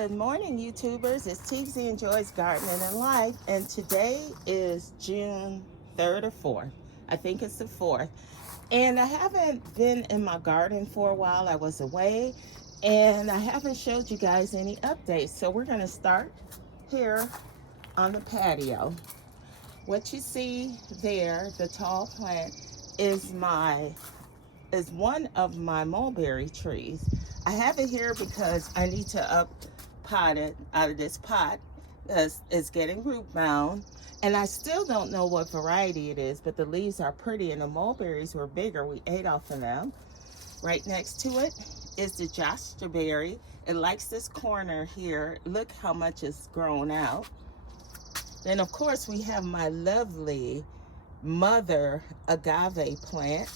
Good morning, YouTubers. It's Teegsy and Joy's Gardening and Life, and today is June 3rd or 4th. I think it's the 4th. And I haven't been in my garden for a while. I was away, and I haven't showed you guys any updates. So we're going to start here on the patio. What you see there, the tall plant, is one of my mulberry trees. I have it here because I need to pot it out of this pot because it's getting root bound, and I still don't know what variety it is, but the leaves are pretty and the mulberries were bigger. We ate off of them. Right next to it is the jostraberry. It likes this corner here. Look how much it's grown out. Then of course we have my lovely mother agave plant.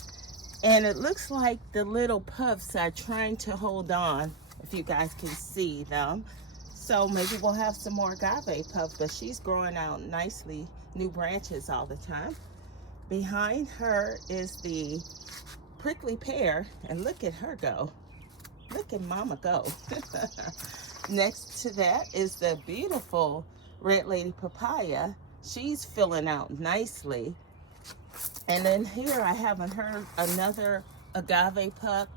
And it looks like the little puffs are trying to hold on, if you guys can see them. So maybe we'll have some more agave puffs, but she's growing out nicely, new branches all the time. Behind her is the prickly pear, and look at her go. Look at mama go. Next to that is the beautiful red lady papaya. She's filling out nicely. And then here I have another agave pup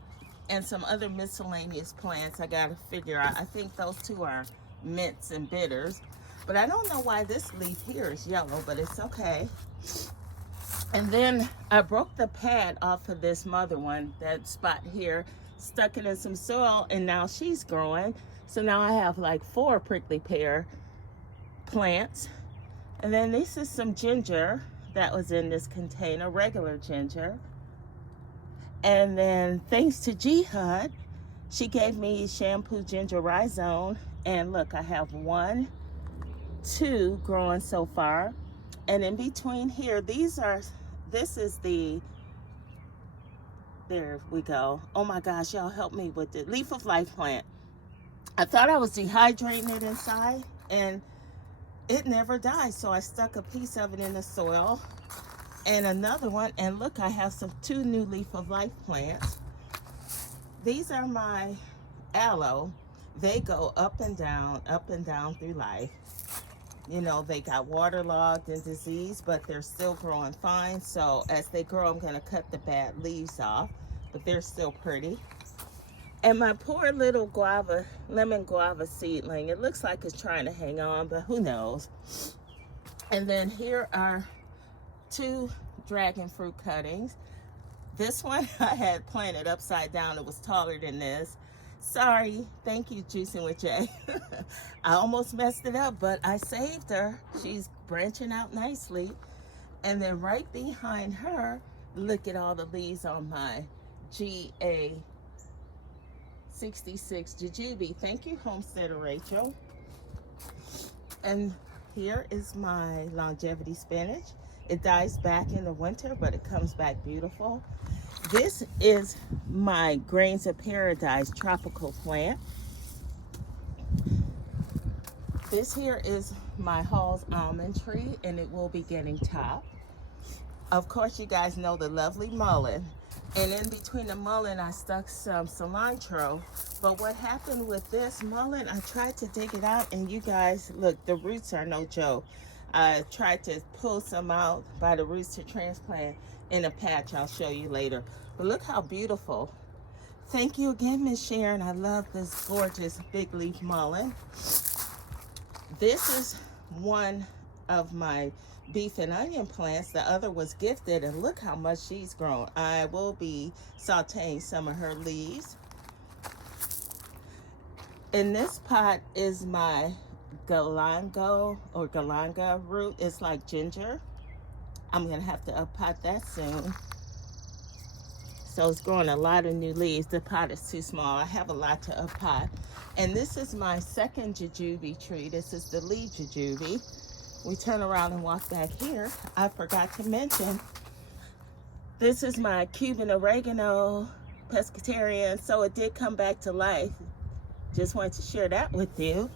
and some other miscellaneous plants I gotta figure out. I think those two are mints and bitters. But I don't know why this leaf here is yellow, but it's okay. And then I broke the pad off of this mother one, that spot here, stuck it in some soil, and now she's growing. So now I have like 4 prickly pear plants. And then this is some ginger that was in this container, regular ginger. And then thanks to Jihad, she gave me shampoo ginger rhizome. And look, I have 1, 2 growing so far. And in between here, this is the, there we go. Oh my gosh, y'all help me with the leaf of life plant. I thought I was dehydrating it inside, and it never died, so I stuck a piece of it in the soil and another one, and look, I have 2 new leaf of life plants. These are my aloe. They go up and down through life. You know, they got waterlogged and diseased, but they're still growing fine. So as they grow, I'm gonna cut the bad leaves off, but they're still pretty. And my poor little lemon guava seedling, it looks like it's trying to hang on, but who knows. And then here are 2 dragon fruit cuttings. This one I had planted upside down. It was taller than this. Sorry, thank you, Juicing with Jay. I almost messed it up, but I saved her. She's branching out nicely. And then right behind her, look at all the leaves on my GA 66 jujube. Thank you, Homesteader Rachel. And here is my longevity spinach. It dies back in the winter, but it comes back beautiful. This is my Grains of Paradise tropical plant. This here is my Hall's almond tree, and it will be getting topped. Of course, you guys know the lovely mullein. And in between the mullein, I stuck some cilantro. But what happened with this mullein, I tried to dig it out, and you guys, look, the roots are no joke. I tried to pull some out by the roots to transplant in a patch. I'll show you later. But look how beautiful. Thank you again, Miss Sharon. I love this gorgeous big leaf mullein. This is one of my beef and onion plants. The other was gifted, and look how much she's grown. I will be sauteing some of her leaves. In this pot is my galango or galanga root. It's like ginger. I'm gonna have to uppot that soon. So it's growing a lot of new leaves. The pot is too small. I have a lot to uppot. And this is my second jujube tree. This is the lead jujube. We turn around and walk back here. I forgot to mention, this is my Cuban oregano pescatarian, so it did come back to life. Just wanted to share that with you.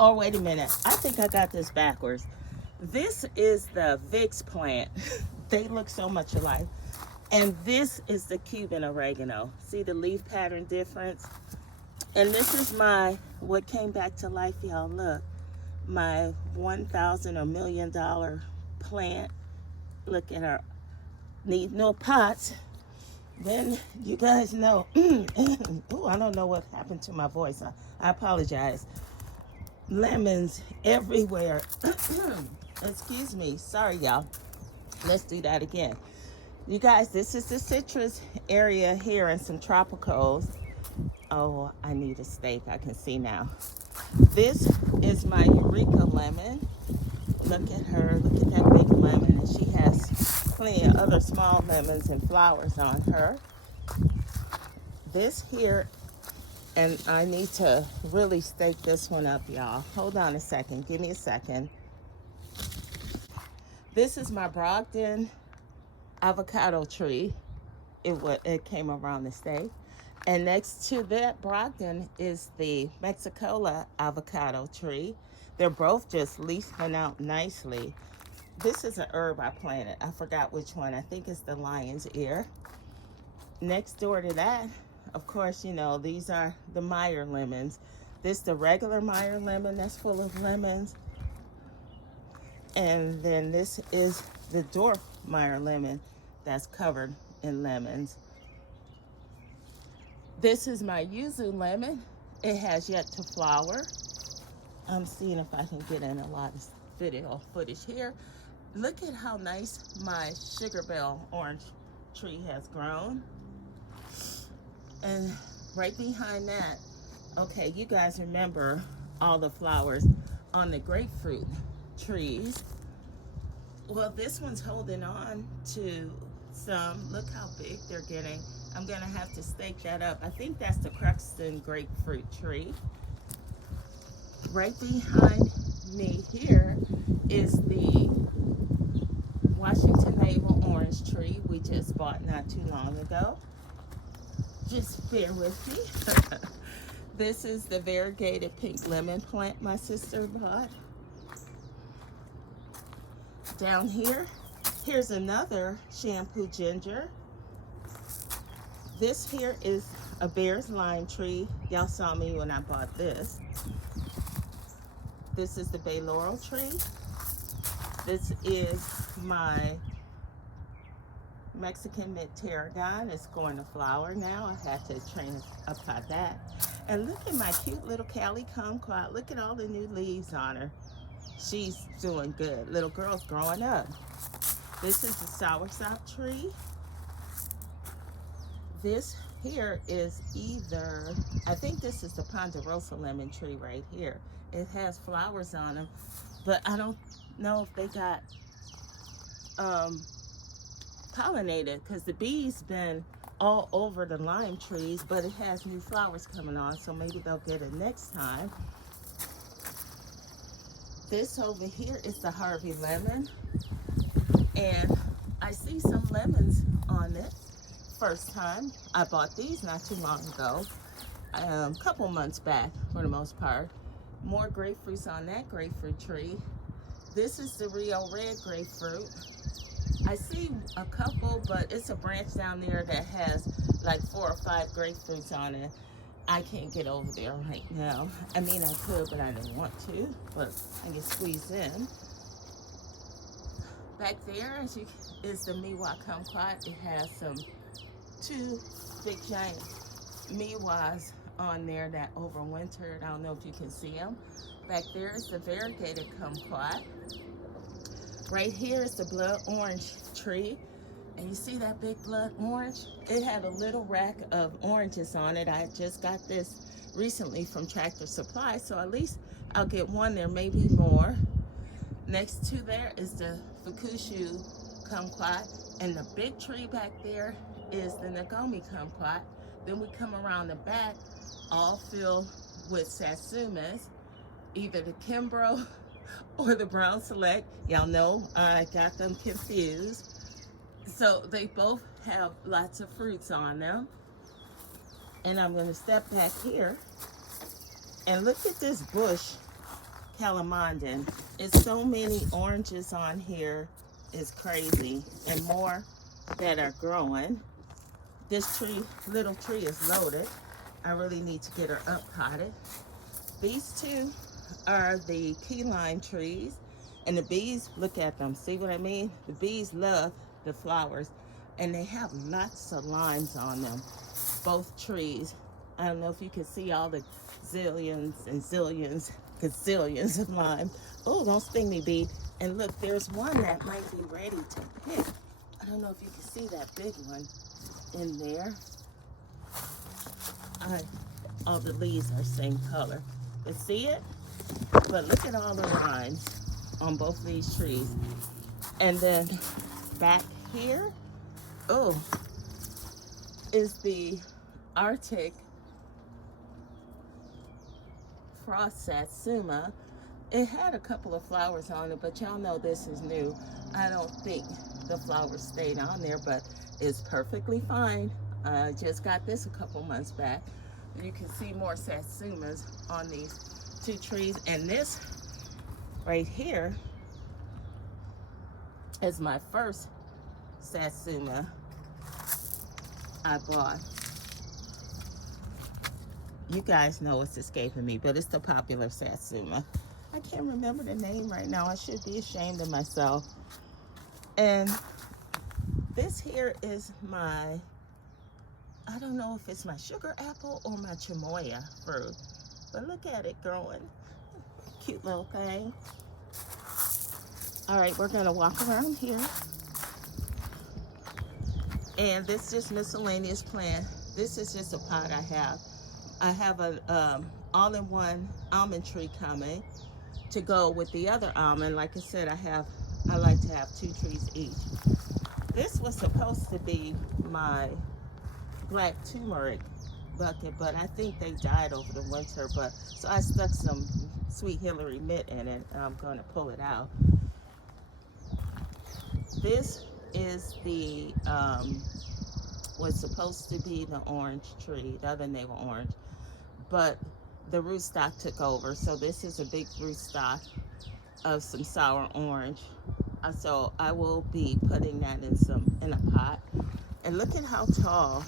Oh, wait a minute. I think I got this backwards. This is the Vicks plant. They look so much alike. And this is the Cuban oregano. See the leaf pattern difference? And this is my, what came back to life, y'all. Look, my 1,000 or $1 million plant. Look at her. Need no pots. Then you guys know, oh, I don't know what happened to my voice. I apologize. Lemons everywhere. Excuse me. Sorry, y'all. Let's do that again. You guys, this is the citrus area here and some tropicals. Oh, I need a steak. I can see now. This is my Eureka lemon. Look at her. Look at that big lemon. And she has plenty of other small lemons and flowers on her. This here, and I need to really stake this one up, y'all. Hold on a second. Give me a second. This is my Brogden avocado tree. It came around this day. And next to that Brogden is the Mexicola avocado tree. They're both just leafing out nicely. This is an herb I planted. I forgot which one. I think it's the lion's ear. Next door to that, of course, you know, these are the Meyer lemons. This is the regular Meyer lemon that's full of lemons. And then this is the dwarf Meyer lemon that's covered in lemons. This is my yuzu lemon. It has yet to flower. I'm seeing if I can get in a lot of video footage here. Look at how nice my sugar bell orange tree has grown. And right behind that, okay, you guys remember all the flowers on the grapefruit trees. Well, this one's holding on to some. Look how big they're getting. I'm gonna have to stake that up. I think that's the Crexton grapefruit tree. Right behind me here is the Washington navel orange tree we just bought not too long ago. Just bear with me. This is the variegated pink lemon plant my sister bought. Down here, here's another shampoo ginger. This here is a Bear's lime tree. Y'all saw me when I bought this. This is the bay laurel tree. This is my Mexican mint tarragon. It's going to flower now. I had to apply that. And look at my cute little Cali kumquat. Look at all the new leaves on her. She's doing good. Little girl's growing up. This is the soursop tree. This here is either, I think this is the Ponderosa lemon tree right here. It has flowers on them, but I don't know if they got pollinated because the bees been all over the lime trees, but it has new flowers coming on, so maybe they'll get it next time. This over here is the Harvey lemon, and I see some lemons on it. First time. I bought these not too long ago, a couple months back for the most part. More grapefruits on that grapefruit tree. This is the Rio Red grapefruit. I see a couple, but it's a branch down there that has like 4 or 5 grapefruits on it. I can't get over there right now. I mean, I could, but I didn't want to, but I can squeeze in. Back there is the Miwa kumquat. It has some 2 big giant miwas on there that overwintered. I don't know if you can see them. Back there is the variegated kumquat. Right here is the blood orange tree. And you see that big blood orange? It had a little rack of oranges on it. I just got this recently from Tractor Supply, so at least I'll get one there, maybe more. Next to there is the Fukushu kumquat, and the big tree back there is the Nagomi kumquat. Then we come around the back, all filled with satsumas, either the Kimbrough or the Brown Select. Y'all know I got them confused. So they both have lots of fruits on them. And I'm going to step back here and look at this bush, Calamondin. It's so many oranges on here. It's crazy. And more that are growing. This tree, little tree, is loaded. I really need to get her up potted. These two are the key lime trees. And the bees, look at them. See what I mean? The bees love the flowers. And they have lots of limes on them. Both trees. I don't know if you can see all the zillions and zillions, gazillions of lime. Oh, don't sting me, bee. And look, there's one that might be ready to pick. I don't know if you can see that big one in there. All the leaves are same color. You see it? But look at all the limes on both these trees. And then back here, oh, is the Arctic Frost Satsuma. It had a couple of flowers on it, but y'all know this is new. I don't think the flowers stayed on there, but it's perfectly fine. I just got this a couple months back. You can see more Satsumas on these two trees. And this right here is my first Satsuma I bought. You guys know it's escaping me, but it's the popular Satsuma. I can't remember the name right now. I should be ashamed of myself. And this here is my, I don't know if it's my sugar apple or my chamoya fruit, but look at it growing. Cute little thing. All right, we're gonna walk around here. And this is just miscellaneous plant. This is just a pot I have. I have an all-in-one almond tree coming to go with the other almond. Like I said, I like to have 2 trees each. This was supposed to be my black turmeric bucket, but I think they died over the winter. So I stuck some Sweet Hillary mint in it, and I'm going to pull it out. This is the was supposed to be the orange tree. The other name was orange, but the rootstock took over. So this is a big rootstock of some sour orange. So I will be putting that in a pot. And look at how tall.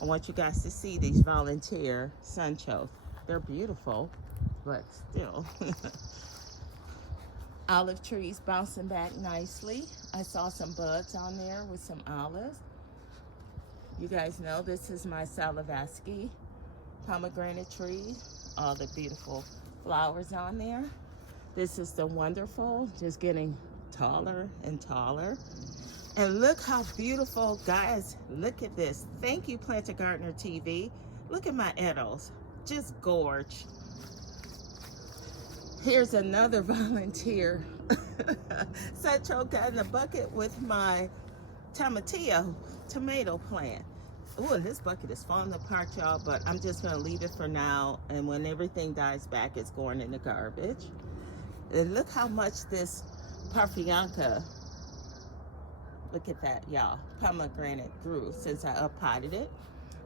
I want you guys to see these volunteer sunchos. They're beautiful, but still. Olive trees bouncing back nicely. I saw some buds on there with some olives. You guys know this is my Salavaski pomegranate tree. All the beautiful flowers on there. This is the wonderful, just getting taller and taller. And look how beautiful, guys, look at this. Thank you, Planter Gardener TV. Look at my etos, just gorge. Here's another volunteer. Satchel got in the bucket with my tomatillo tomato plant. Oh, and this bucket is falling apart, y'all, but I'm just gonna leave it for now. And when everything dies back, it's going in the garbage. And look how much this Parfianca, look at that, y'all, pomegranate grew since I uppotted it.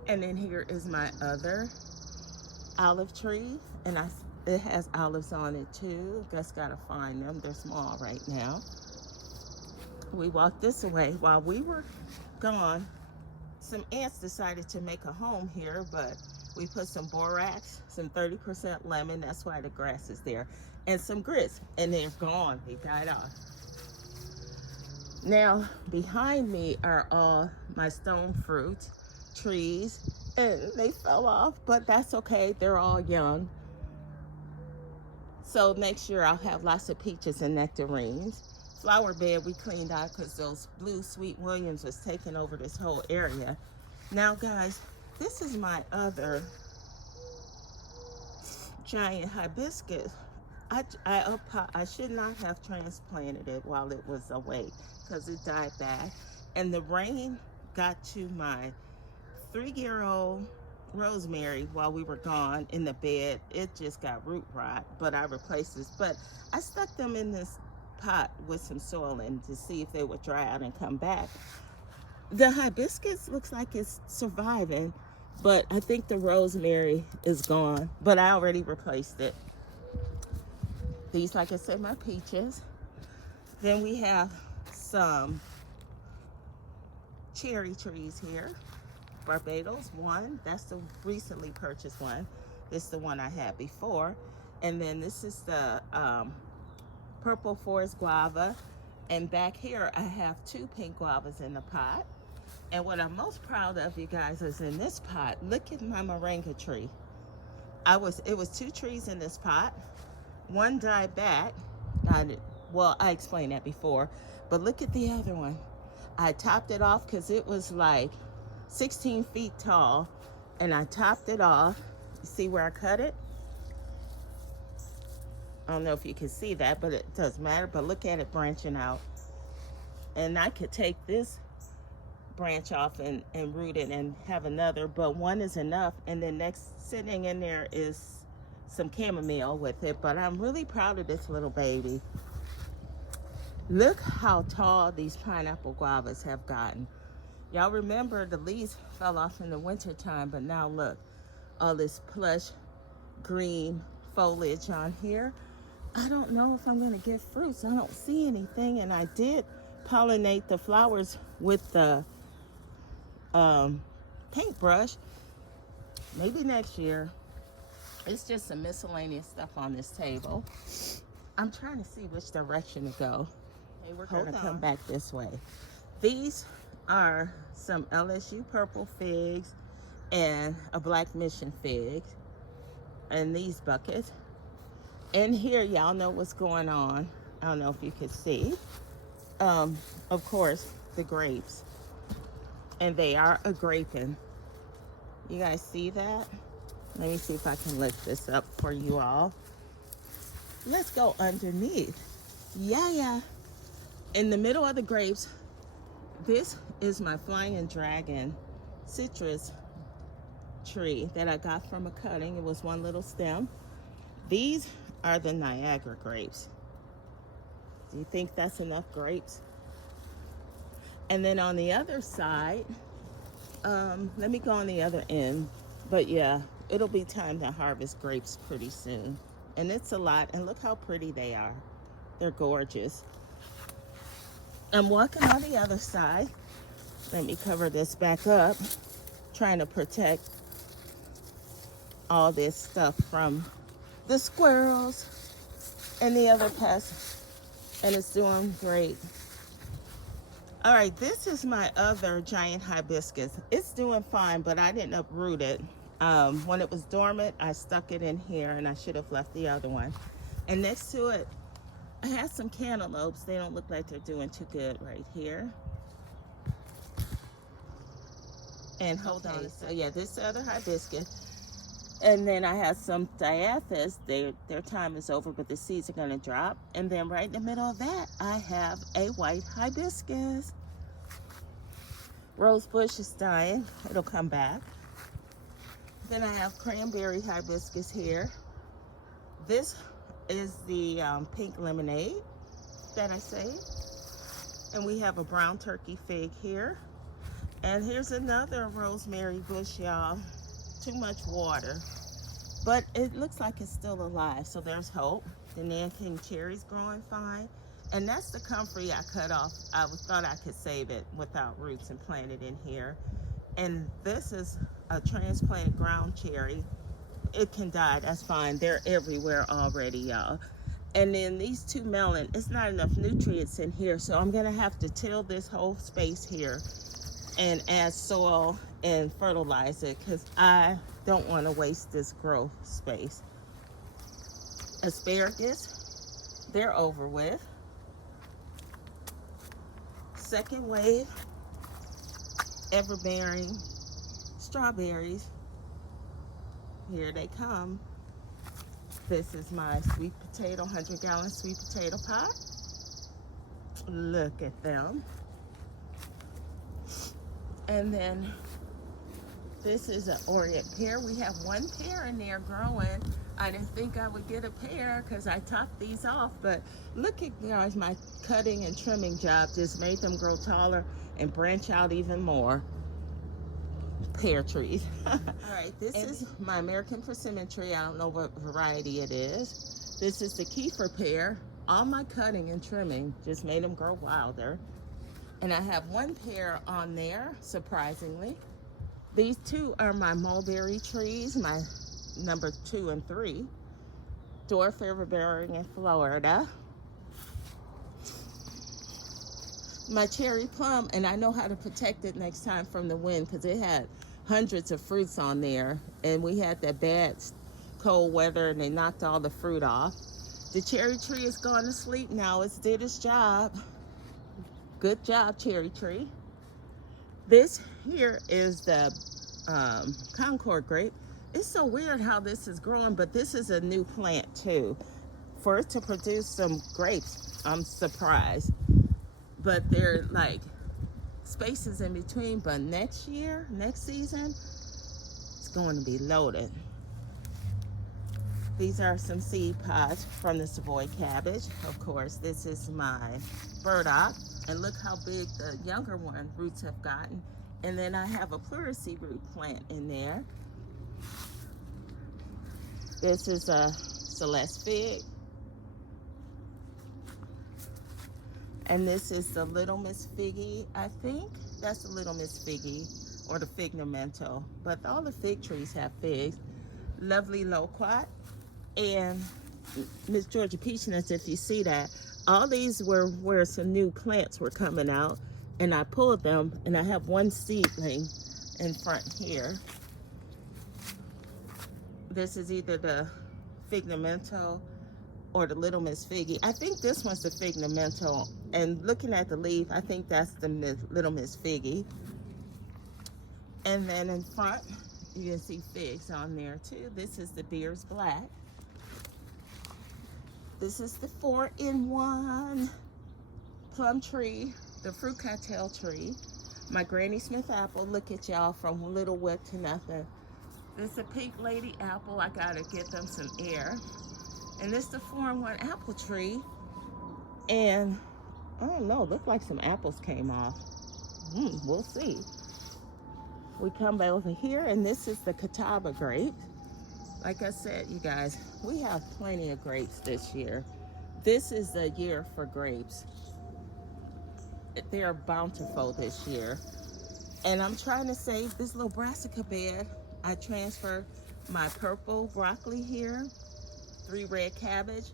And then here is my other olive tree, and it has olives on it too. Just gotta find them. They're small right now. We walked this way. While we were gone, some ants decided to make a home here, but we put some borax, some 30% lemon, that's why the grass is there, and some grits, and they're gone. They died off. Now, behind me are all my stone fruit trees, and they fell off, but that's okay. They're all young. So next year I'll have lots of peaches and nectarines. Flower bed we cleaned out because those blue Sweet Williams was taking over this whole area. Now guys, this is my other giant hibiscus. I should not have transplanted it while it was away because it died back. And the rain got to my 3-year-old rosemary while we were gone in the bed. It just got root rot, but I replaced this. But I stuck them in this pot with some soil in to see if they would dry out and come back. The hibiscus looks like it's surviving, but I think the rosemary is gone, but I already replaced it. These, like I said, my peaches. Then we have some cherry trees here. Barbados one. That's the recently purchased one. This is the one I had before. And then this is the purple forest guava. And back here, I have 2 pink guavas in the pot. And what I'm most proud of, you guys, is in this pot, look at my moringa tree. It was 2 trees in this pot. One died back. I explained that before, but look at the other one. I topped it off because it was like 16 feet tall, and I topped it off. You see where I cut it? I don't know if you can see that, but it doesn't matter. But look at it branching out. And I could take this branch off and root it and have another, but one is enough. And then next sitting in there is some chamomile with it. But I'm really proud of this little baby. Look how tall these pineapple guavas have gotten. Y'all remember the leaves fell off in the winter time, but now look, all this plush green foliage on here. I don't know if I'm gonna get fruits. I don't see anything, and I did pollinate the flowers with the paintbrush. Maybe next year. It's just some miscellaneous stuff on this table. I'm trying to see which direction to go. Okay, we're gonna come back this way. These are some LSU purple figs and a black mission fig in these buckets. And here, y'all know what's going on. I don't know if you can see. Of course, the grapes. And they are a graping. You guys see that? Let me see if I can lift this up for you all. Let's go underneath. Yeah. In the middle of the grapes, this is my flying dragon citrus tree that I got from a cutting. It was one little stem. These are the Niagara grapes. Do you think that's enough grapes? And then on the other side, let me go on the other end. But yeah, it'll be time to harvest grapes pretty soon. And it's a lot, and look how pretty they are. They're gorgeous. I'm walking on the other side. Let me cover this back up, trying to protect all this stuff from the squirrels and the other pests, and it's doing great. All right, this is my other giant hibiscus. It's doing fine, but I didn't uproot it. When it was dormant, I stuck it in here, and I should have left the other one. And next to it, I have some cantaloupes. They don't look like they're doing too good right here. And hold on, so yeah, this other hibiscus. And then I have some diathys. Their time is over, but the seeds are gonna drop. And then right in the middle of that, I have a white hibiscus. Rose bush is dying. It'll come back. Then I have cranberry hibiscus here. This is the pink lemonade that I saved. And we have a brown turkey fig here. And here's another rosemary bush, y'all. Too much water. But it looks like it's still alive, so there's hope. The Nanking cherry's growing fine. And that's the comfrey I cut off. I thought I could save it without roots and plant it in here. And this is a transplanted ground cherry. It can die, that's fine. They're everywhere already, y'all. And then these 2 melon, it's not enough nutrients in here, so I'm gonna have to till this whole space here and add soil and fertilize it, because I don't want to waste this growth space. Asparagus, they're over with. Second wave, everbearing strawberries. Here they come. This is my sweet potato, 100-gallon sweet potato pot. Look at them. And then this is an Orient pear. We have 1 pear in there growing. I didn't think I would get a pear because I topped these off, but look at, guys, my cutting and trimming job just made them grow taller and branch out even more. Pear trees. All right, this is my American persimmon tree. I don't know what variety it is. This is the Kiefer pear. All my cutting and trimming just made them grow wilder. And I have 1 pear on there, surprisingly. These two are my mulberry trees, my number 2 and 3. Dwarf everbearing in Florida. My cherry plum, and I know how to protect it next time from the wind because it had hundreds of fruits on there, and we had that bad cold weather and they knocked all the fruit off. The cherry tree is going to sleep now. It's did its job. Good job, cherry tree. This here is the Concord grape. It's so weird how this is growing, but this is a new plant too. For it to produce some grapes, I'm surprised. But they're like spaces in between, but next season, it's going to be loaded. These are some seed pods from the Savoy cabbage. Of course, this is my burdock. And look how big the younger one roots have gotten. And then I have a pleurisy root plant in there. This is a Celeste fig. And this is the Little Miss Figgy, I think. That's the Little Miss Figgy, or the Fig Memento. But all the fig trees have figs. Lovely loquat. And Miss Georgia Peachness, if you see that, all these were where some new plants were coming out. And I pulled them, and I have one seedling in front here. This is either the Fig Memento or the Little Miss Figgy. I think this one's the Fig Memento. And looking at the leaf, I think that's the Little Miss Figgy. And then in front, you can see figs on there too. This is the Beers Black. This is the 4-in-1 plum tree, the fruit cocktail tree. My Granny Smith apple, look at y'all, from little wet to nothing. This is a Pink Lady apple. I gotta get them some air. And this is the 4-in-1 apple tree. And I don't know, look like some apples came off. We'll see. We come back over here, and this is the Catawba grape. Like I said, you guys, we have plenty of grapes this year. This is the year for grapes. They are bountiful this year. And I'm trying to save this little brassica bed. I transferred my purple broccoli here, 3 red cabbage,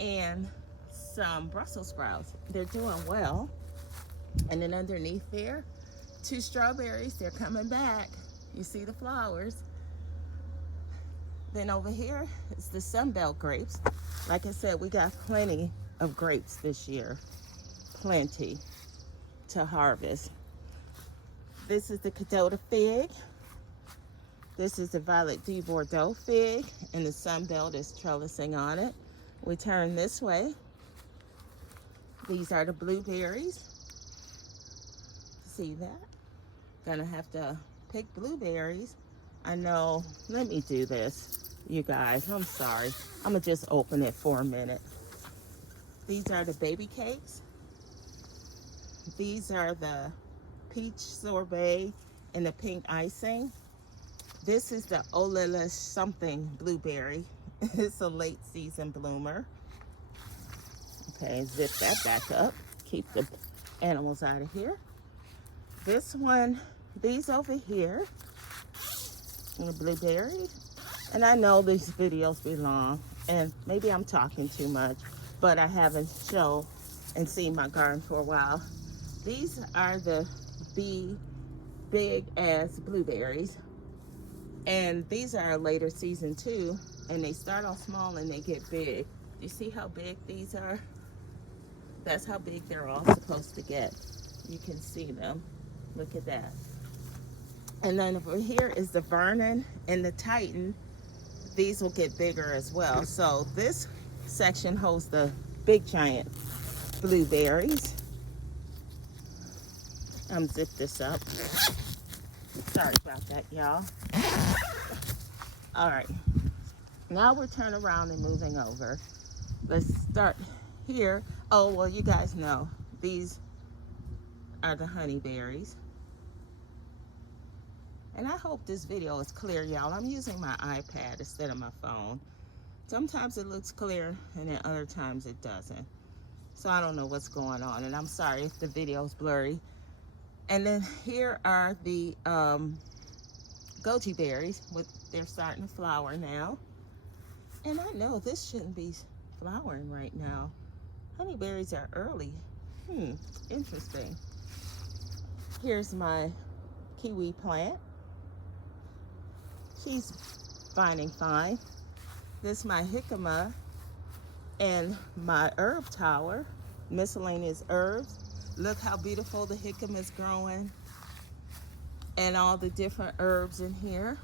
and some Brussels sprouts. They're doing well. And then underneath there, 2 strawberries. They're coming back. You see the flowers. Then over here is the Sunbelt grapes. Like I said, we got plenty of grapes this year. Plenty to harvest. This is the Cadota fig. This is the Violet de Bordeaux fig, and the Sunbelt is trellising on it. We turn this way. These are the blueberries. See that? Gonna have to pick blueberries. I know, let me do this. You guys, I'm sorry. I'm gonna just open it for a minute. These are the baby cakes. These are the peach sorbet and the pink icing. This is the Olila something blueberry. It's a late season bloomer. Okay, zip that back up. Keep the animals out of here. This one, these over here, and the blueberry. And I know these videos be long, and maybe I'm talking too much, but I haven't shown and seen my garden for a while. These are the big ass blueberries, and these are a later season too, and they start off small and they get big. You see how big these are? That's how big they're all supposed to get. You can see them. Look at that. And then over here is the Vernon and the Titan. These will get bigger as well. So this section holds the big giant blueberries. Zip this up. Sorry about that, y'all. All right. Now we're turning around and moving over. Let's start here. Oh, well, you guys know these are the honeyberries. And I hope this video is clear, y'all. I'm using my iPad instead of my phone. Sometimes it looks clear, and then other times it doesn't. So I don't know what's going on, and I'm sorry if the video is blurry. And then here are the goji berries. They're starting to flower now. And I know this shouldn't be flowering right now. Honeyberries are early. Interesting. Here's my kiwi plant. She's finding fine. This is my jicama and my herb tower, miscellaneous herbs. Look how beautiful the jicama is growing and all the different herbs in here.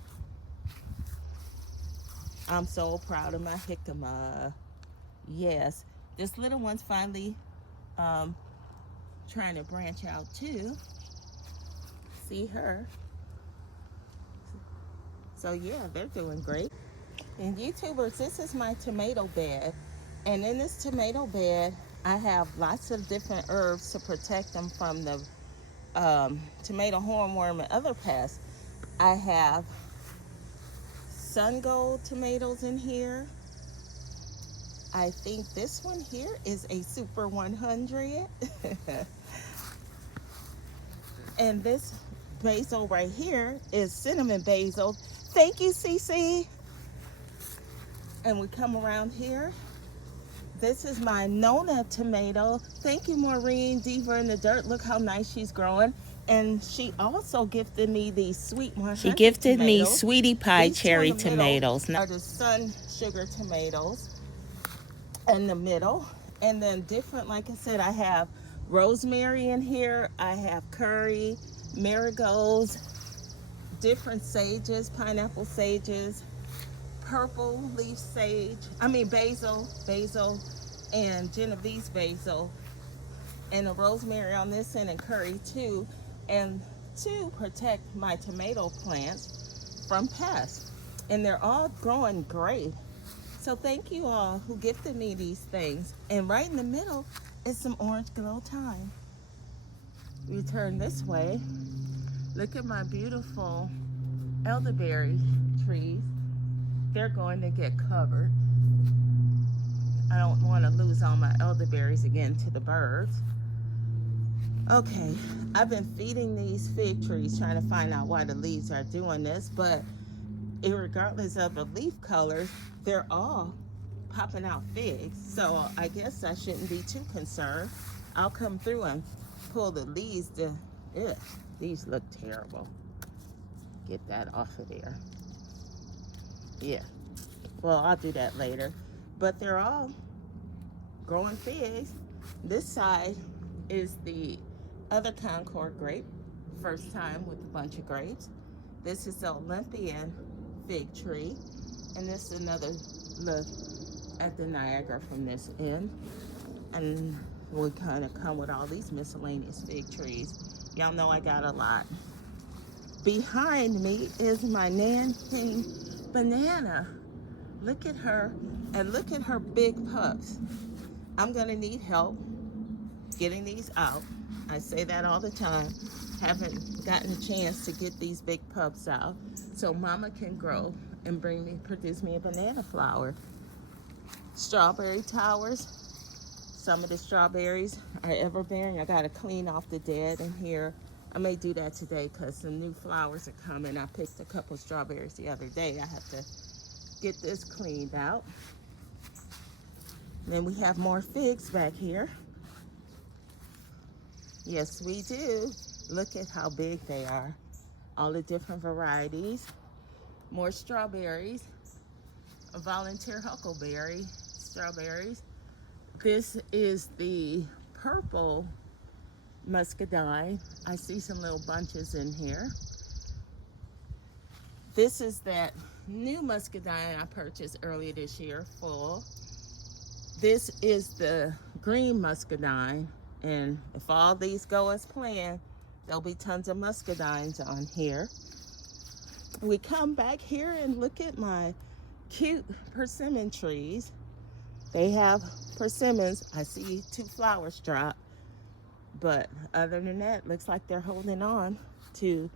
I'm so proud of my jicama. Yes, this little one's finally trying to branch out too. See her. So yeah, they're doing great. And YouTubers, this is my tomato bed. And in this tomato bed, I have lots of different herbs to protect them from the tomato hornworm and other pests. I have sun gold tomatoes in here. I think this one here is a Super 100. And this basil right here is cinnamon basil. Thank you, Cece. And we come around here. This is my Nona tomato. Thank you, Maureen. Diva in the dirt. Look how nice she's growing. And she also gifted me these sweet 100 She gifted tomatoes. me sweetie pie These cherry two in the middle tomatoes. are the sun sugar tomatoes in the middle. And then different, like I said, I have rosemary in here. I have curry, marigolds, different sages, pineapple sages, purple leaf sage, basil, and Genovese basil, and a rosemary on this end and curry too, and to protect my tomato plants from pests. And they're all growing great. So thank you all who gifted me these things. And right in the middle is some orange glow thyme. We turn this way. Look at my beautiful elderberry trees. They're going to get covered. I don't want to lose all my elderberries again to the birds. Okay, I've been feeding these fig trees, trying to find out why the leaves are doing this, but regardless of the leaf colors, they're all popping out figs. So I guess I shouldn't be too concerned. I'll come through and pull the leaves. These look terrible. Get that off of there. Yeah, well, I'll do that later. But they're all growing figs. This side is the other Concord grape, first time with a bunch of grapes. This is the Olympian fig tree, and this is another look at the Niagara from this end. And we kind of come with all these miscellaneous fig trees. Y'all know I got a lot. Behind me is my Nanking banana. Look at her, and look at her big pups. I'm gonna need help getting these out. I say that all the time. Haven't gotten a chance to get these big pups out so mama can grow and produce me a banana flower. Strawberry towers. Some of the strawberries are ever bearing. I gotta clean off the dead in here. I may do that today because some new flowers are coming. I picked a couple strawberries the other day. I have to get this cleaned out. And then we have more figs back here. Yes, we do. Look at how big they are. All the different varieties. More strawberries. A volunteer huckleberry strawberries. This is the purple muscadine. I see some little bunches in here. This is that new muscadine I purchased earlier this year, full. This is the green muscadine, and if all these go as planned, there'll be tons of muscadines on here. We come back here and look at my cute persimmon trees. They have persimmons. I see 2 flowers drop, but other than that, looks like they're holding on to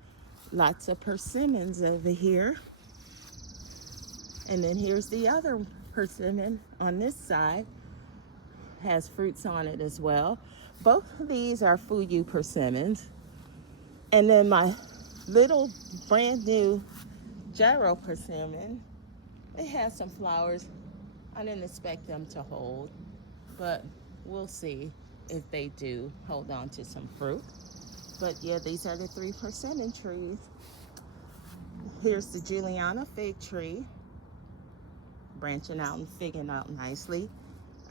lots of persimmons over here. And then here's the other persimmon on this side. Has fruits on it as well. Both of these are Fuyu persimmons. And then my little brand new gyro persimmon. They have some flowers. I didn't expect them to hold, but we'll see if they do hold on to some fruit. But yeah, these are the 3 persimmon trees. Here's the Juliana fig tree, branching out and figging out nicely.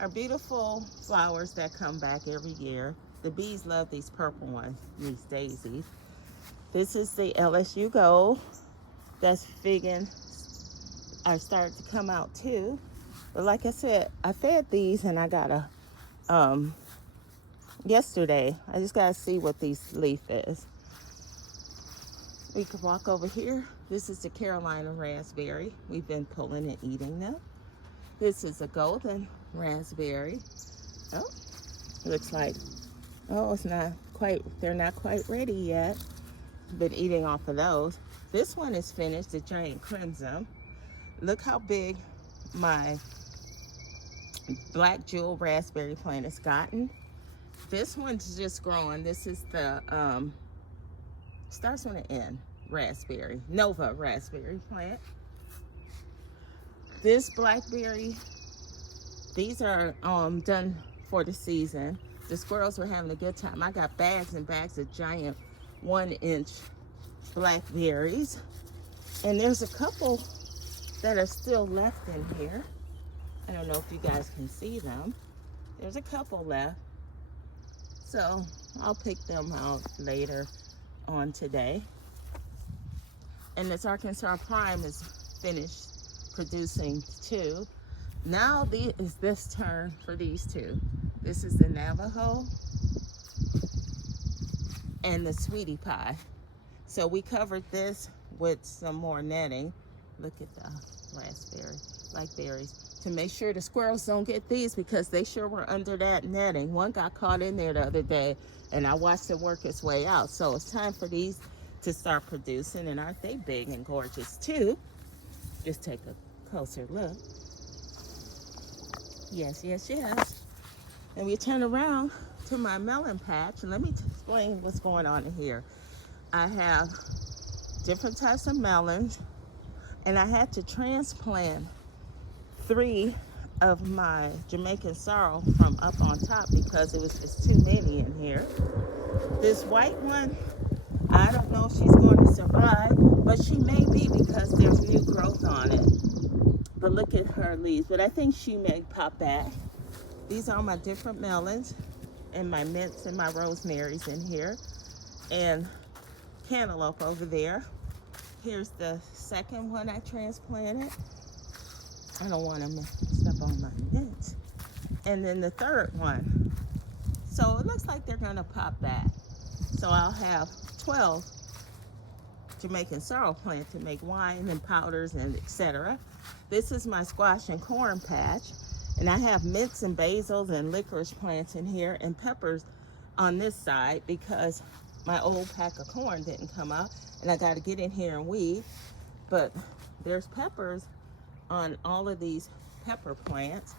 Our beautiful flowers that come back every year. The bees love these purple ones, these daisies. This is the LSU Gold that's figging. I started to come out too. But like I said, I fed these and I got a, yesterday. I just gotta see what these leaf is. We could walk over here. This is the Carolina raspberry. We've been pulling and eating them. This is a golden raspberry. Oh, looks like, oh, it's not quite, they're not quite ready yet. Been eating off of those. This one is finished, the giant crimson. Look how big my black jewel raspberry plant has gotten. This one's just growing. This is the, starts on an N, raspberry, Nova raspberry plant. This blackberry, these are done for the season. The squirrels were having a good time. I got bags and bags of giant 1-inch blackberries. And there's a couple that are still left in here. I don't know if you guys can see them. There's a couple left. So I'll pick them out later on today. And this Arkansas Prime is finished producing 2. Now is this turn for these 2. This is the Navajo and the Sweetie Pie. So we covered this with some more netting. Look at the raspberry, blackberries, to make sure the squirrels don't get these, because they sure were under that netting. One got caught in there the other day and I watched it work its way out. So it's time for these to start producing, and aren't they big and gorgeous too? Just take a closer look. Yes, yes, yes. And we turn around to my melon patch, and let me explain what's going on in here. I have different types of melons, and I had to transplant 3 of my Jamaican sorrel from up on top because it was just too many in here. This white one, I don't know if she's going to survive, but she may be because there's new growth on it. But look at her leaves, but I think she may pop back. These are my different melons and my mints and my rosemaries in here, and cantaloupe over there. Here's the second one I transplanted. I don't want to step on my mints. And then the third one. So it looks like they're gonna pop back. So I'll have 12 Jamaican sorrel plants to make wine and powders and etc. This is my squash and corn patch. And I have mints and basils and licorice plants in here and peppers on this side because my old pack of corn didn't come out and I got to get in here and weed. But there's peppers on all of these pepper plants.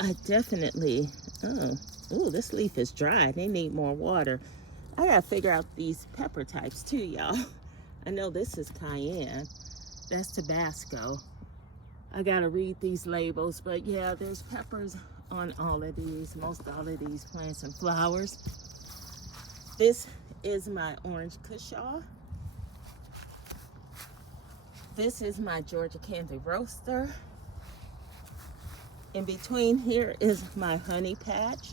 I definitely, oh, this leaf is dry. They need more water. I gotta figure out these pepper types too, y'all. I know this is cayenne. That's Tabasco. I gotta read these labels, but yeah, there's peppers on all of these, most all of these plants and flowers. This is my orange cushaw. This is my Georgia Candy Roaster. In between here is my honey patch.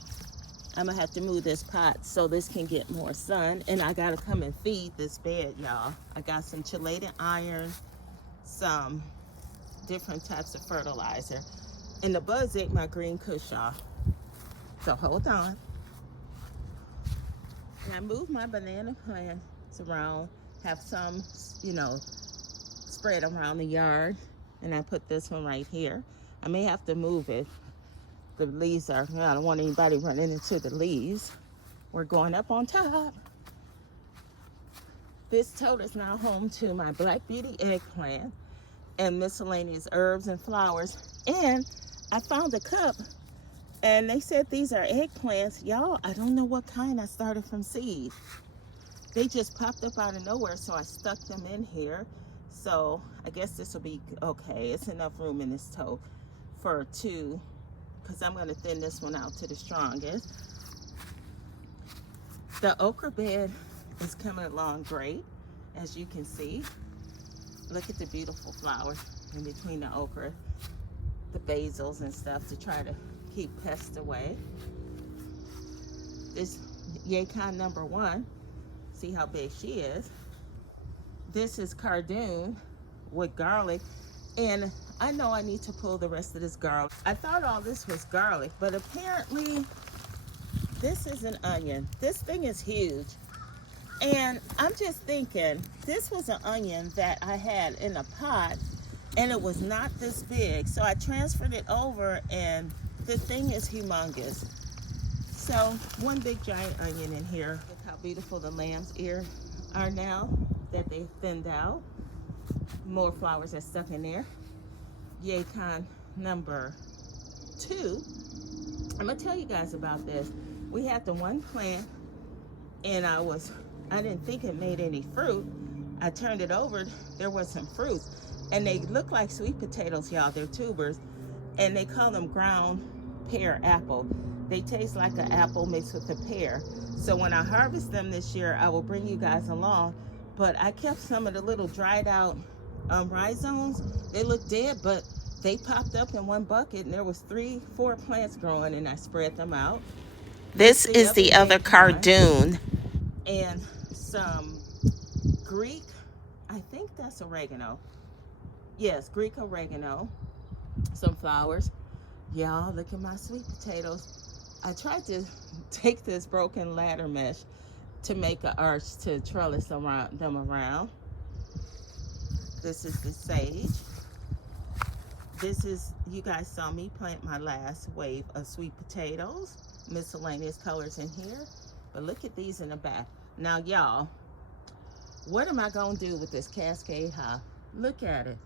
I'm gonna have to move this pot so this can get more sun, and I gotta come and feed this bed, y'all. I got some chelated iron, some different types of fertilizer, and the bugs ate my green cushaw. So hold on. And I move my banana plants around, have some, you know, spread around the yard, and I put this one right here. I may have to move it. The leaves are, I don't want anybody running into the leaves. We're going up on top. This tote is now home to my Black Beauty eggplant and miscellaneous herbs and flowers. And I found a cup and they said these are eggplants. Y'all, I don't know what kind. I started from seed. They just popped up out of nowhere, so I stuck them in here. So I guess this will be okay. It's enough room in this tote for 2, because I'm going to thin this one out to the strongest. The okra bed is coming along great, as you can see. Look at the beautiful flowers in between the okra, the basils and stuff, to try to keep pests away. This Yacon number 1, see how big she is. This is cardoon with garlic, and I know I need to pull the rest of this garlic. I thought all this was garlic, but apparently this is an onion. This thing is huge. And I'm just thinking, this was an onion that I had in a pot, and it was not this big. So I transferred it over, and the thing is humongous. So one big giant onion in here. Look how beautiful the lamb's ear are now that they thinned out. More flowers are stuck in there. Yacon number 2. I'm gonna tell you guys about this. We had the one plant, and I didn't think it made any fruit. I turned it over, there was some fruit, and they look like sweet potatoes, y'all. They're tubers, and they call them ground pear apple. They taste like an apple mixed with a pear. So when I harvest them this year, I will bring you guys along. But I kept some of the little dried out rhizomes. They look dead, but they popped up in one bucket, and there was 3-4 plants growing, and I spread them out. This is the other cardoon. And some Greek, I think that's oregano. Yes, Greek oregano. Some flowers. Y'all, look at my sweet potatoes. I tried to take this broken ladder mesh to make an arch to trellis them around. This is the sage. This is, you guys saw me plant my last wave of sweet potatoes. Miscellaneous colors in here. But look at these in the back. Now, y'all, what am I going to do with this Cascade High? Look at it.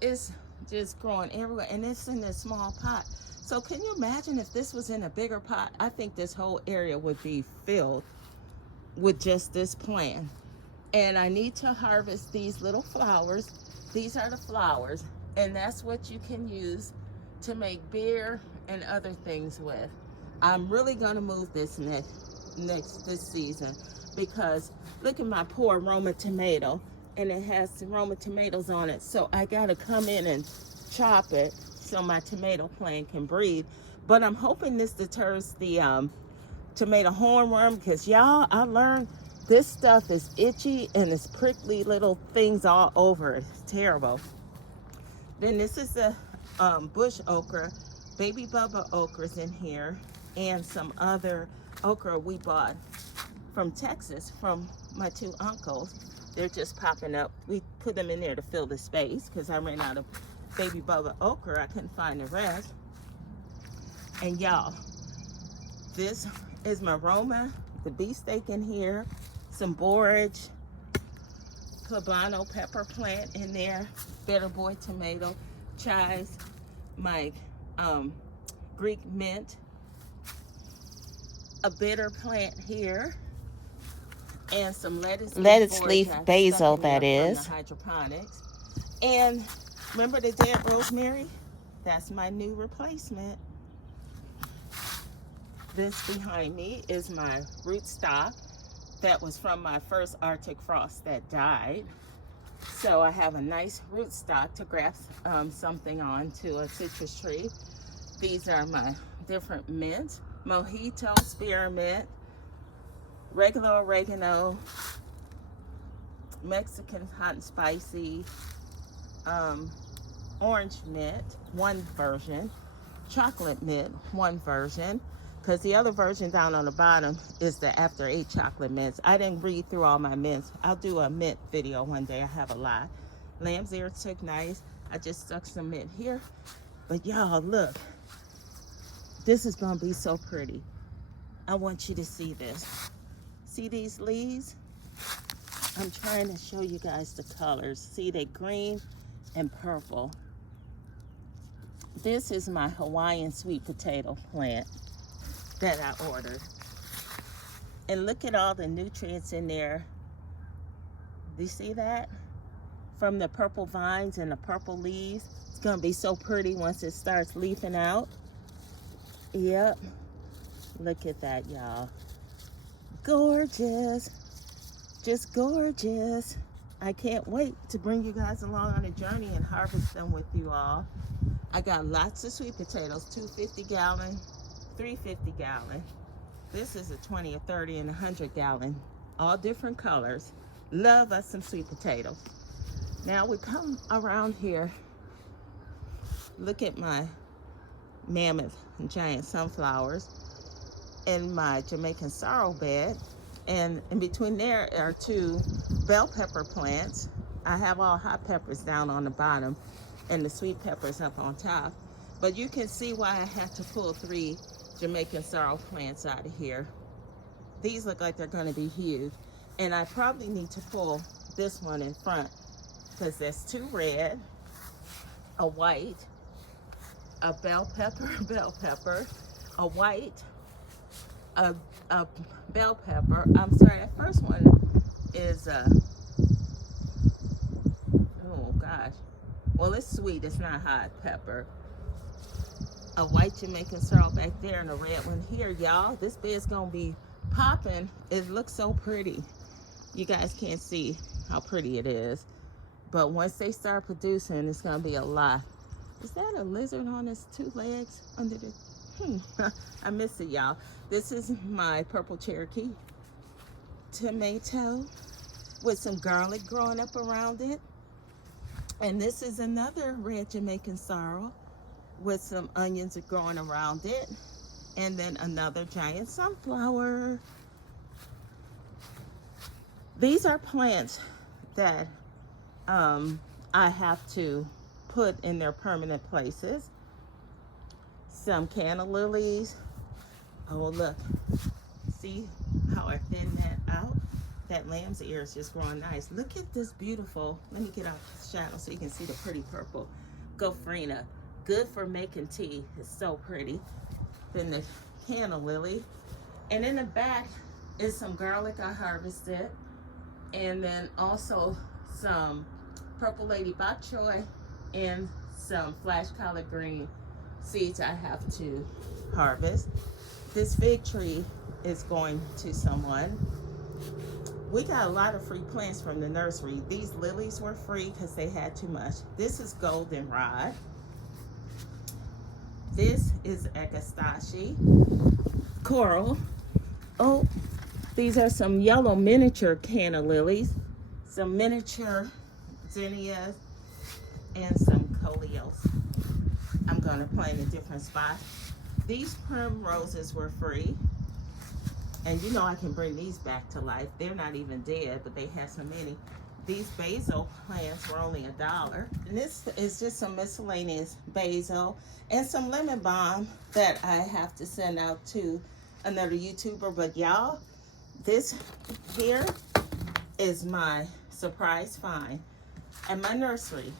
It's just growing everywhere, and it's in this small pot. So can you imagine if this was in a bigger pot? I think this whole area would be filled with just this plant. And I need to harvest these little flowers. These are the flowers, and that's what you can use to make beer and other things with. I'm really going to move this this season, because look at my poor Roma tomato, and it has some Roma tomatoes on it. So I got to come in and chop it so my tomato plant can breathe. But I'm hoping this deters the tomato hornworm, because y'all, I learned this stuff is itchy and it's prickly little things all over it. It's terrible. Then this is the bush okra. Baby Bubba okra's in here, and some other okra we bought from Texas from my 2 uncles. They're just popping up. We put them in there to fill the space because I ran out of Baby Bubba okra. I couldn't find the rest. And y'all, this is my Roma, the beefsteak in here, some borage, Poblano pepper plant in there, Better Boy tomato, chives, my Greek mint, a bitter plant here, and some lettuce leaf basil, that is. Hydroponics. And remember the dead rosemary? That's my new replacement. This behind me is my rootstock that was from my first Arctic frost that died. So I have a nice rootstock to graft something on to a citrus tree. These are my different mints: mojito, spearmint, regular oregano, Mexican hot and spicy, orange mint, one version, chocolate mint, one version, because the other version down on the bottom is the after 8 chocolate mints. I didn't read through all my mints. I'll do a mint video one day. I have a lot. Lamb's ear took nice. I just stuck some mint here. But y'all, look. This is going to be so pretty. I want you to see this. See these leaves? I'm trying to show you guys the colors. See, they're green and purple. This is my Hawaiian sweet potato plant that I ordered. And look at all the nutrients in there. Do you see that? from the purple vines and the purple leaves. It's gonna be so pretty once it starts leafing out. Yep, look at that, y'all. Gorgeous, just gorgeous. I can't wait to bring you guys along on a journey and harvest them with you all. I got lots of sweet potatoes, 250 gallon, 350 gallon. This is a 20 or 30 and 100 gallon, all different colors. Love us some sweet potatoes. Now we come around here, look at my mammoth and giant sunflowers in my Jamaican sorrel bed. And in between there are two bell pepper plants. I have all hot peppers down on the bottom and the sweet peppers up on top. But you can see why I had to pull 3 Jamaican sorrel plants out of here. These look like they're gonna be huge. And I probably need to pull this one in front because there's 2 red, a white, a bell pepper, a white, a bell pepper. I'm sorry, that first one is oh gosh, well, it's sweet, it's not hot pepper. A white Jamaican sorrel back there and a red one here, y'all. This bed's gonna be popping. It looks so pretty. You guys can't see how pretty it is, but once they start producing, it's gonna be a lot. Is that a lizard on its 2 legs under the I miss it, y'all. This is my purple Cherokee tomato with some garlic growing up around it. And this is another red Jamaican sorrel with some onions growing around it. And then another giant sunflower. These are plants that I have to put in their permanent places. Some canna lilies. Oh, look. See how I thinned that out? That lamb's ear is just growing nice. Look at this beautiful, let me get out the shadow so you can see the pretty purple Gophryna. Good for making tea. It's so pretty. Then the canna lily. And in the back is some garlic I harvested. And then also some purple lady bok choy and some flash collard green seeds I have to harvest. This fig tree is going to someone. We got a lot of free plants from the nursery. These lilies were free because they had too much. This is goldenrod. This is Agastache coral. Oh, these are some yellow miniature canna lilies, some miniature zinnias, and some coleus. I'm gonna plant in different spots. These primroses were free. And you know I can bring these back to life. They're not even dead, but they had so many. These basil plants were only $1. And this is just some miscellaneous basil and some lemon balm that I have to send out to another YouTuber. But y'all, this here is my surprise find. At my nursery,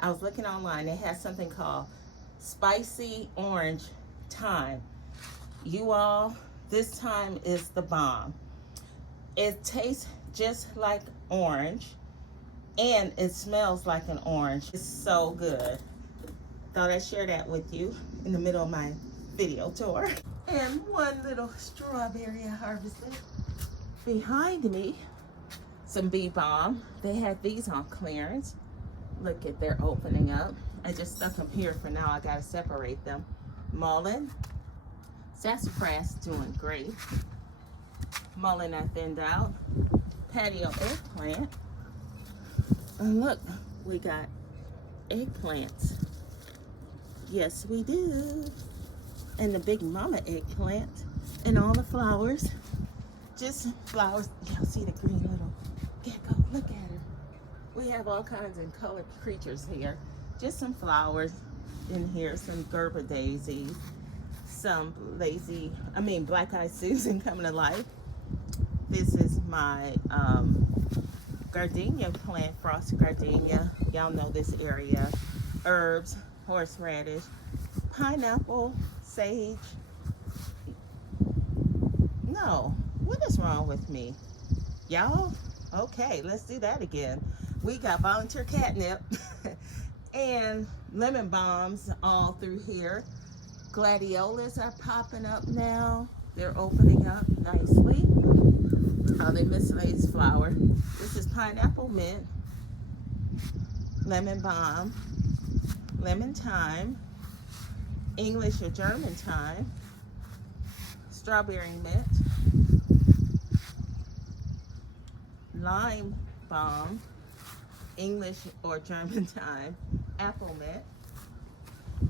I was looking online, they had something called spicy orange thyme. You all, this thyme is the bomb. It tastes just like orange and it smells like an orange. It's so good. Thought I'd share that with you in the middle of my video tour. And one little strawberry I harvested. Behind me, some bee balm. They had these on clearance. Look at, they're opening up. I just stuck them here for now. I gotta separate them. Mullein. Sassafras doing great. Mullein I thinned out. Patio eggplant. And look, we got eggplants. Yes, we do. And the big mama eggplant. And all the flowers. Just flowers. Y'all see the green little gecko? Look at her. We have all kinds of colored creatures here. Just some flowers in here. Some Gerber daisies. Some Black-Eyed Susan coming to life. This is my gardenia plant, frosted gardenia. Y'all know this area. Herbs, horseradish, pineapple, sage. No, what is wrong with me? Y'all? Okay, let's do that again. we got volunteer catnip and lemon balms all through here. Gladiolas are popping up now. They're opening up nicely. The miscellaneous flower. This is pineapple mint, lemon balm, lemon thyme, English or German thyme, strawberry mint, lime balm, English or German thyme, apple mint.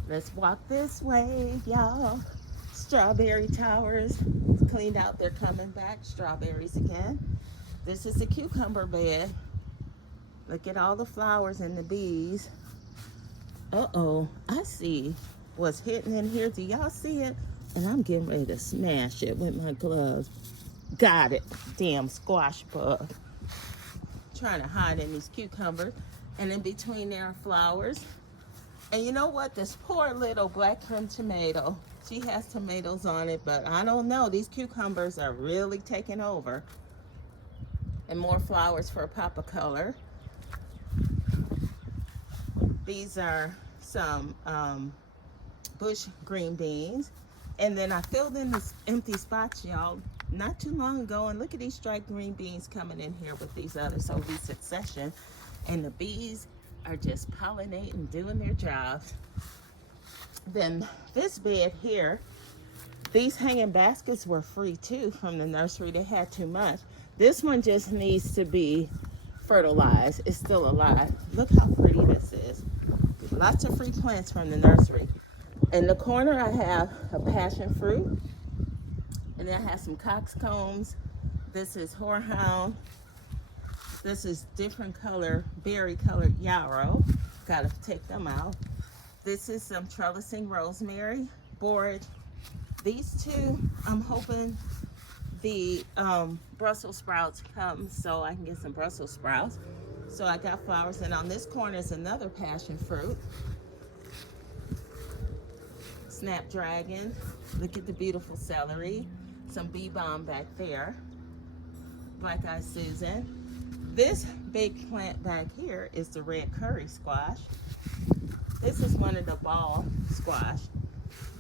Let's walk this way, y'all. Strawberry towers cleaned out. They're coming back. Strawberries again. This is a cucumber bed. Look at all the flowers and the bees. Uh-oh, I see what's hitting in here. Do y'all see it? And I'm getting ready to smash it with my gloves. Got it. Damn squash bug. Trying to hide in these cucumbers. And in between there are flowers. And you know what? This poor little blackcurrant tomato. She has tomatoes on it, but I don't know. These cucumbers are really taking over. And more flowers for a pop of color. These are some bush green beans. And then I filled in this empty spots, y'all, not too long ago. And look at these striped green beans coming in here with these others over succession. And the bees are just pollinating, doing their jobs. Then this bed here, these hanging baskets were free too from the nursery. They had too much. This one just needs to be fertilized. It's still alive. Look how pretty this is. Lots of free plants from the nursery. In the corner I have a passion fruit. And then I have some coxcombs. This is horehound. This is different color, berry colored yarrow. Gotta take them out. This is some trellising rosemary, borage. These two, I'm hoping the Brussels sprouts come so I can get some Brussels sprouts. So I got flowers, and on this corner is another passion fruit. Snapdragon. Look at the beautiful celery. Some bee balm back there. Black Eyed Susan. This big plant back here is the red curry squash. This is one of the ball squash.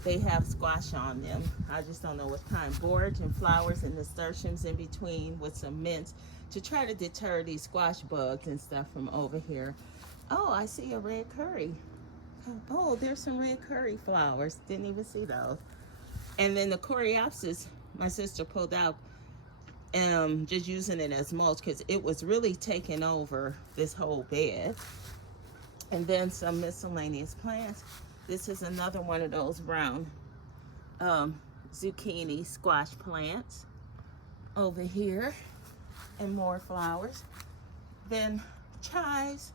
They have squash on them. I just don't know what kind. Borage and flowers and nasturtiums in between with some mints to try to deter these squash bugs and stuff from over here. Oh, I see a red curry. Oh, there's some red curry flowers. Didn't even see those. And then the coreopsis, my sister pulled out, just using it as mulch because it was really taking over this whole bed. And then some miscellaneous plants. This is another one of those brown zucchini squash plants over here. And more flowers. Then chives,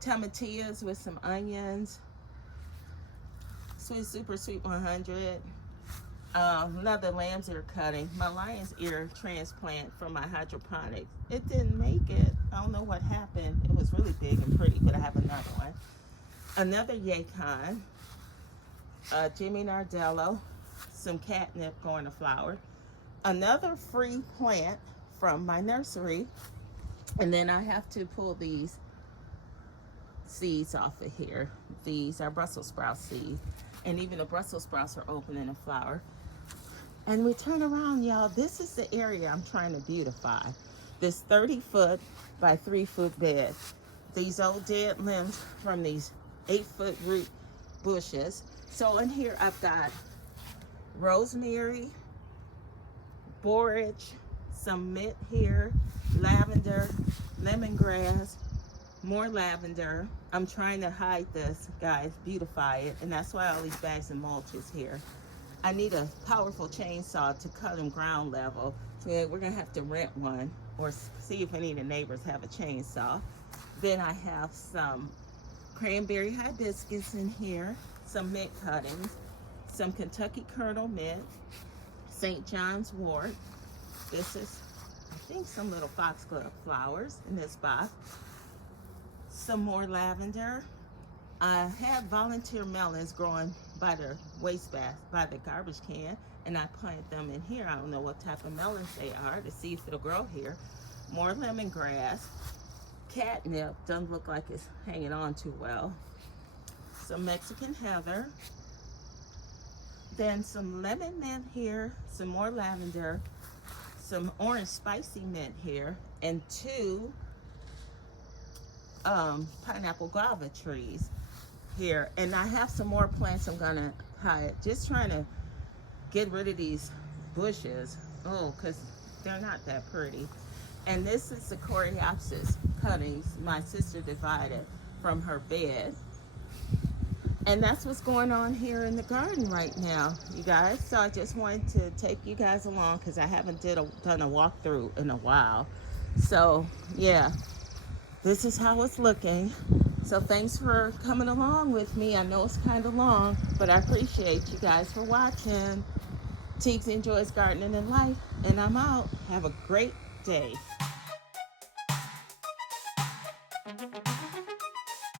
tomatillas with some onions. Sweet Super Sweet 100. Another lamb's ear cutting. My lion's ear transplant from my hydroponics. It didn't make it. I don't know what happened. It was really big and pretty, but I have another one. Another yacon. Jimmy Nardello. Some catnip going to flower. Another free plant from my nursery. And then I have to pull these seeds off of here. These are Brussels sprout seeds. And even the Brussels sprouts are opening a flower. And we turn around, y'all. This is the area I'm trying to beautify. This 30-foot by 3-foot bed. These old dead limbs from these 8-foot root bushes. So in here I've got rosemary, borage, some mint here, lavender, lemongrass, more lavender. I'm trying to hide this, guys, beautify it, and that's why all these bags of mulch is here. I need a powerful chainsaw to cut them ground level. So we're gonna have to rent one or see if any of the neighbors have a chainsaw. Then I have some cranberry hibiscus in here, some mint cuttings, some Kentucky Colonel mint, St. John's wort. This is, I think, some little foxglove flowers in this box. Some more lavender. I have volunteer melons growing by the wastebasket, by the garbage can, and I planted them in here. I don't know what type of melons they are to see if it'll grow here. More lemongrass, catnip. Doesn't look like it's hanging on too well. Some Mexican heather. Then some lemon mint here, some more lavender, some orange spicy mint here, and 2 pineapple guava trees here. And I have some more plants I'm gonna hide. Just trying to get rid of these bushes. Oh, because they're not that pretty. And this is the Coreopsis cuttings my sister divided from her bed. And that's what's going on here in the garden right now, you guys. So I just wanted to take you guys along because I haven't done a walkthrough in a while. So yeah, this is how it's looking. So thanks for coming along with me. I know it's kind of long, but I appreciate you guys for watching. Teagues Enjoys Gardening and Life, and I'm out. Have a great day.